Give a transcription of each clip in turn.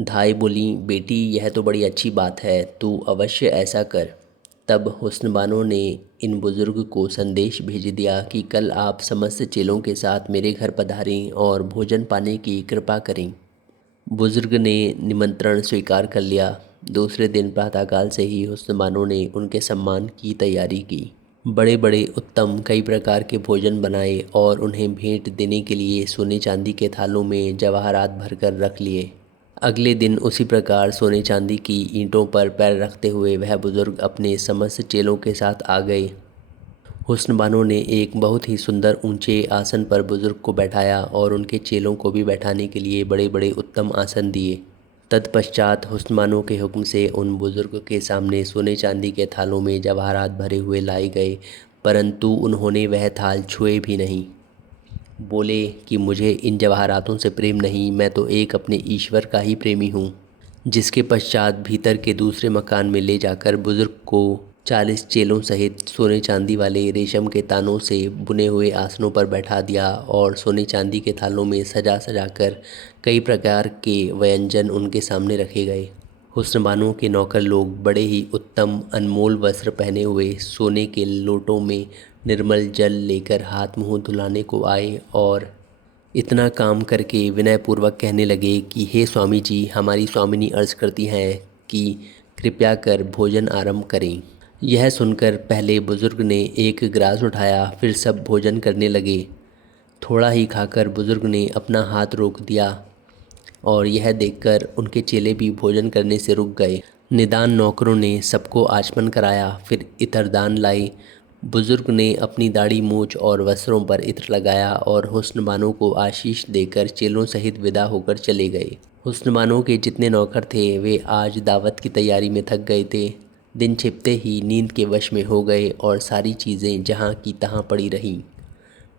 धाई बोली, बेटी यह तो बड़ी अच्छी बात है, तू अवश्य ऐसा कर। तब हुस्न बानो ने इन बुज़ुर्ग को संदेश भेज दिया कि कल आप समस्त चेलों के साथ मेरे घर पधारें और भोजन पाने की कृपा करें। बुज़ुर्ग ने निमंत्रण स्वीकार कर लिया। दूसरे दिन प्रातःकाल से ही हुस्न बानो ने उनके सम्मान की तैयारी की। बड़े बड़े उत्तम कई प्रकार के भोजन बनाए और उन्हें भेंट देने के लिए सोने चांदी के थालों में जवाहरात भरकर रख लिए। अगले दिन उसी प्रकार सोने चांदी की ईंटों पर पैर रखते हुए वह बुज़ुर्ग अपने समस्त चेलों के साथ आ गए। हुस्न बानो ने एक बहुत ही सुंदर ऊंचे आसन पर बुज़ुर्ग को बैठाया और उनके चेलों को भी बैठाने के लिए बड़े बड़े उत्तम आसन दिए। तत्पश्चात हुस्न बानो के हुक्म से उन बुज़ुर्ग के सामने सोने चांदी के थालों में जवाहरात भरे हुए लाए गए, परंतु उन्होंने वह थाल छुए भी नहीं। बोले कि मुझे इन जवाहरातों से प्रेम नहीं, मैं तो एक अपने ईश्वर का ही प्रेमी हूँ। जिसके पश्चात भीतर के दूसरे मकान में ले जाकर बुज़ुर्ग को 40 चेलों सहित सोने चांदी वाले रेशम के तानों से बुने हुए आसनों पर बैठा दिया और सोने चांदी के थालों में सजा सजा कर कई प्रकार के व्यंजन उनके सामने रखे गए। हुस्न बानो के नौकर लोग बड़े ही उत्तम अनमोल वस्त्र पहने हुए सोने के लोटों में निर्मल जल लेकर हाथ मुंह धुलाने को आए और इतना काम करके विनयपूर्वक कहने लगे कि हे स्वामी जी, हमारी स्वामिनी अर्ज़ करती हैं कि कृपया कर भोजन आरंभ करें। यह सुनकर पहले बुज़ुर्ग ने एक गिलास उठाया, फिर सब भोजन करने लगे। थोड़ा ही खाकर बुज़ुर्ग ने अपना हाथ रोक दिया और यह देखकर उनके चेले भी भोजन करने से रुक गए। निदान नौकरों ने सबको आचमन कराया, फिर इत्रदान लाई। बुज़ुर्ग ने अपनी दाढ़ी मूछ और वस्त्रों पर इत्र लगाया और हुस्न बानो को आशीष देकर चेलों सहित विदा होकर चले गए। हुस्न बानो के जितने नौकर थे वे आज दावत की तैयारी में थक गए थे। दिन छिपते ही नींद के वश में हो गए और सारी चीज़ें जहाँ की तहाँ पड़ी रहीं।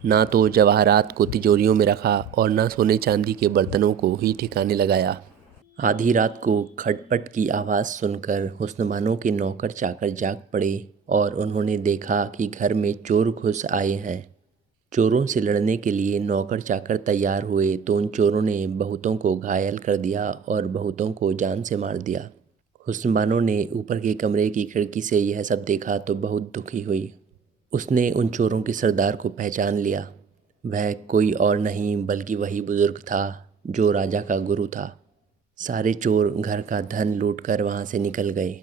ना तो जवाहरात को तिजोरियों में रखा और ना सोने चांदी के बर्तनों को ही ठिकाने लगाया। आधी रात को खटपट की आवाज़ सुनकर हुस्न बानो के नौकर चाकर जाग पड़े और उन्होंने देखा कि घर में चोर घुस आए हैं। चोरों से लड़ने के लिए नौकर चाकर तैयार हुए तो उन चोरों ने बहुतों को घायल कर दिया और बहुतों को जान से मार दिया। हुस्न बानो ने ऊपर के कमरे की खिड़की से यह सब देखा तो बहुत दुखी हुई। उसने उन चोरों के सरदार को पहचान लिया। वह कोई और नहीं बल्कि वही बुज़ुर्ग था जो राजा का गुरु था। सारे चोर घर का धन लूटकर वहाँ से निकल गए।